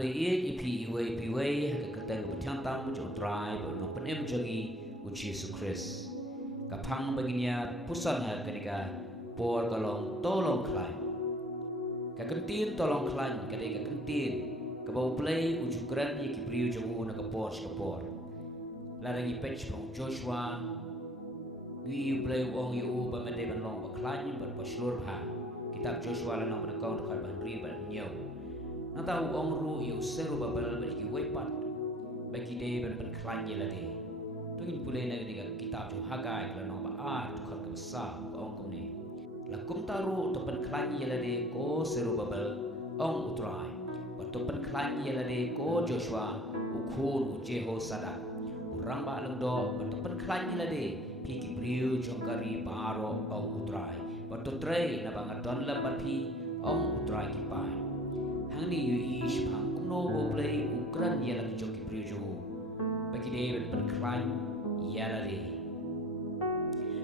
play it ipi iwe hakateng betang tam jo drive no penem jogi uci Yesus Kristus kapang baginya pusat ketika por kalong tolong klaim kakentin tolong klaim kadai kakentin kabau play uju keren ye kipriu jogu na kapor larangi page pong Joshua wi play wong yu ba mede ban long ba klaim ban paslur ha kitab Joshua la nang berkau dekat ban ri ban nyau na tahu ong ru yu seru babal bagi wepat bagi de ban klaim ye lade tungin pulai na diga kitab jo Hagai la nang ba art khot ka sa ong kum ni la kum taru to ban klaim ye lade ko seru babal ong utrai wa to ban klaim ye lade ko Joshua ukhun ujeho sadak urang ba lang do ba to ban klaim ye lade pi kibriu jongkari baro ong utrai wa to trei na ba ngadon la ba pi ong utrai ki pai hang ni yu ish phang kum no bo play ukran ye la ki jong kibriu jo bagi de ban klaim ye lade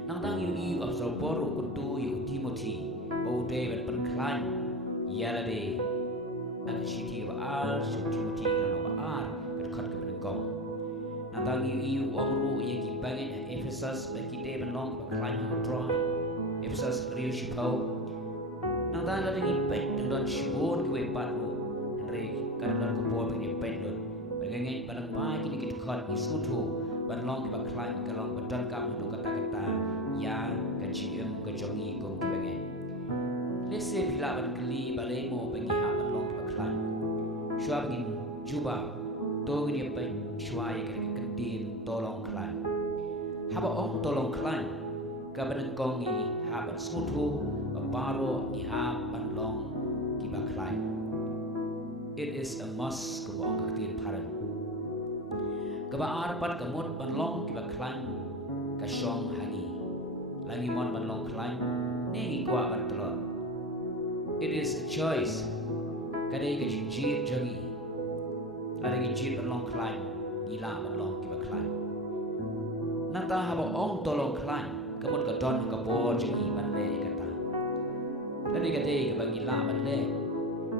nang tang yu i absal boru kuntu yu Timothy bo de ban klaim ye lade nang shiti ba al su Timothy la no ba ar kat khat ka ban gong nang tang yu i ong ru ye ki bangen Ephesus bagi de ban long ba klaim ho dry Ephesus riu shipau nang tang la ringi pet don shibon ki we pat ru re kan don ko bo ni pet don bangen ban ba ki ni khat ni su thu ban long ki ba klaim ka long ba don kam do kata ya ka chiem ka jongi ko ki bangen lese pila ban kli balai mo bangi ha ban long ki ba klaim shwa bangin juba to ni pe shwa ye ka kentin tolong klaim haba ong tolong klaim ka ban kongi ha ban su thu ba baro ni ha ban long ki ba klaim it is a must ko ong ka tin paran ka ba ar pat ka mot ban long ki ba klaim ka shong hani lagi mon ban long klaim nengi kwa ban telot it is a choice kadai ka jinjit jagi lagi jit ban long klaim ila ban long ki ba klaim nanta haba ong tolong klaim ka mot ka don ka bo jagi ban le ka ta lagi ka dei ka ban ila ban le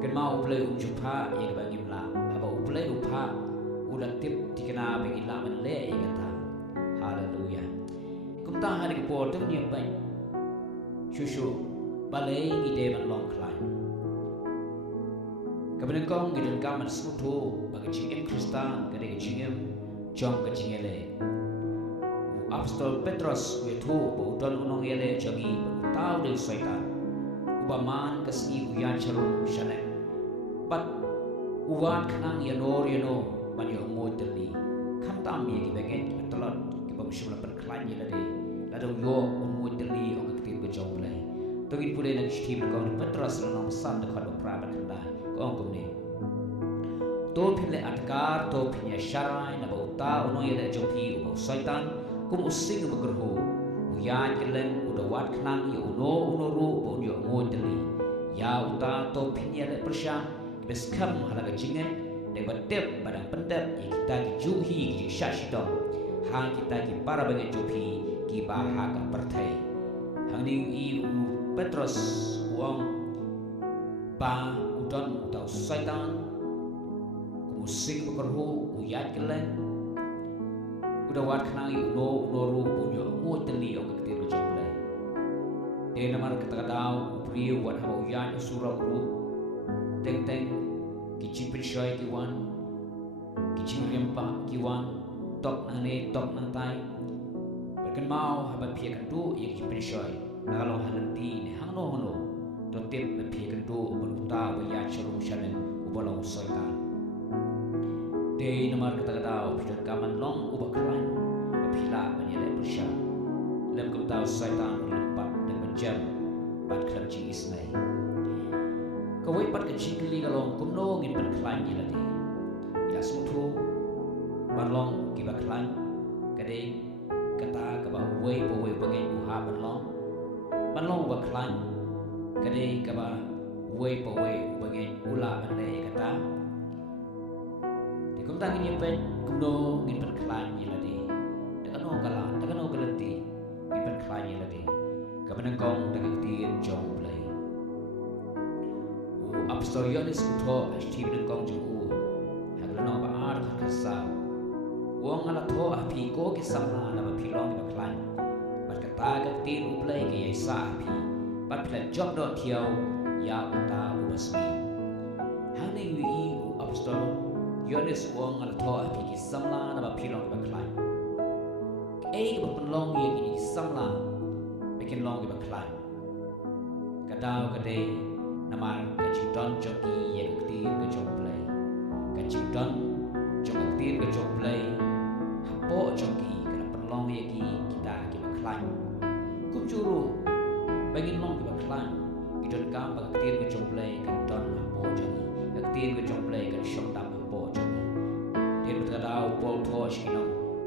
kan mau play jupa ye ka ban ila haba play upa udah tip dikena bagi ila ban le ye ka ta haleluya kum ta hari po tu ni bai shushu balai ngi de ban long klaim kaben kong ngi den kaman sutu bagi cingem Kristan kade cingem jong ka cingele apostol Petrus we tu bo don unong yele jagi tau de saitan ubaman kasni uyan charum shane pat uwan khanang yano ban yo modeli kham tam ye ki bengen ki talot ki bam shula ban klaim ye lade la do yo modeli o ka tin ko jong le to gin pule nang steam ko Petrus la nom san de khad pra ban khanda ko ong kum ne to phile atkar to phinya sharai na bo ta uno ye le jong phi o saitan kum using ba gerho uya kelen uda wat khnang ye uno ru bo yo modeli ya uta to phinya le persya bes kam halaga jingen de batep badang pendep ye kita ki juhi ki shashidom ha kita ki para bangen jopi ki baha ka perthai hang ni i Petrus uang ba udon utau saitan kumusik bekerhu uyat kelen udah wat khnang i uno ru punyo ngoteli o kaktir ko jomle de namar kata dau priu wat ha uyat surau ru teng kicing pensoi kiwan kicing rempa kiwan tok nane tok nantai berken mau habat pia kendu ye kicing pensoi kalau hanti ne hangno hono to tip me pia kendu beruta ya charum shanen ubalong saitan de namar kata dau pidan kaman long ubakran pila menyele bersya lem kum tau saitan lempat dan menjam bat klanci isnai kawai pat kecil kali kalau kumno ngin ban klaim ye lade ila sutu banlong ki ba klaim kade kata ka ba wei po wei bagen uha banlong ba klaim kade ka ba wei po wei bagen ula ban le kata di kum tangin ye pen kumno ngin ban klaim ye lade takano galanti ngin ban klaim ye lade ka banangkong dagang tin jong play apostol Yohanes utho Stephen kong ju kasau wong ala tho api ko ki samna na pilong ba klan bat kata ka tin uplay ke sa api bat plan job do thiau ya uta ubasmi haning wi u apostol yones wong ala tho api ki samna na pilong ba klan ei ba penlong ye ki samna bikin long ba klan kadau kade namar ka chiton joki ye kti ka job play ka chiton jok tin ka job play hapo joki kana penlong ye ki kita ki ba klan kum juru bagin long ki ba klan idon kam ba tin ka job play kan don hapo joki ka tin ka job play kan shom dam hapo joki tin ka dau pol tho shino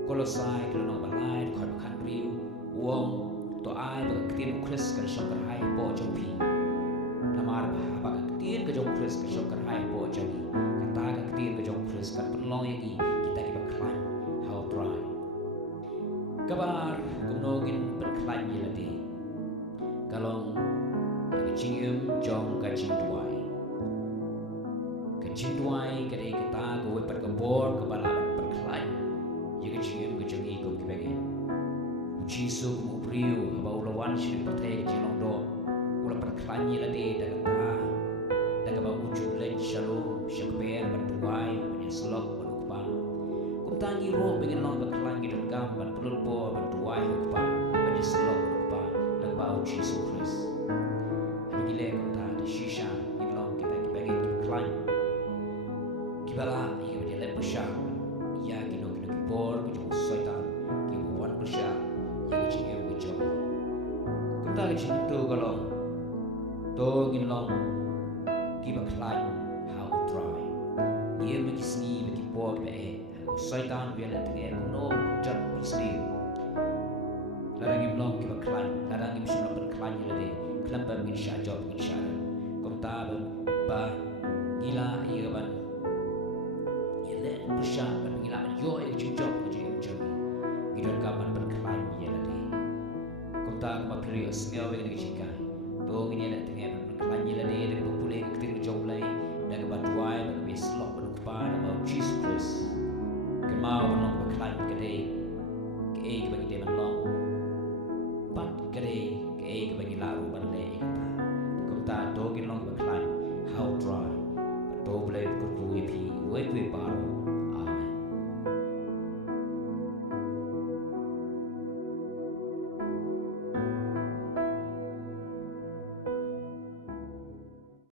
kolosai klono balai khon khan riu wong to ai ba tin Chris kan shom kan hai hapo joki namar ba ka tin ka jong Chris ka shom kan hai hapo joki kata ka tin ka jong Chris kan penlong ye ki kita ki ba klan how try kabar kumnogin pen klan ye la di kalong ka chingum jong ka chingduai ka de kita go we per ka bor ka bala per klan ye ka chingum ka jong i ko ki begen uchisu mu priu ba ulawan shin pa thai ka jilong do ula per klan ye la di daga ba uju len shalom shakber ban duai ban slok ban ukpa kumtangi ro begen long ba klan gi don gam ban pulul po ban duai ukpa ban slok ukpa dan ba uji Jesus Christ bigile kumta di shisha gi long kita ki begen ki klan ki bala ki ba le pusha ya gi no ki bor ki jo soitan ki wan pusha ya gi chige gi jo kumta gi ching tu galong to gi long ki ba klan how try ye me ki sni me ki por be ko saitan be la tege no jat sni larang im long ki ba klan larang im shim ba klan ye de klan ba min sha job min sha kom ta ba gila ye ban ye le pusha ba gila ban yo ye chi job ko ji job gidon ka ban ba klan ye la de kom ta ma period smell be ni chi ka to ngin ye la tege ban klan ye la de ko pule ki tin job lai daga ba duai ba be slok ba pa na ba Jesus Christ ke mau ba klan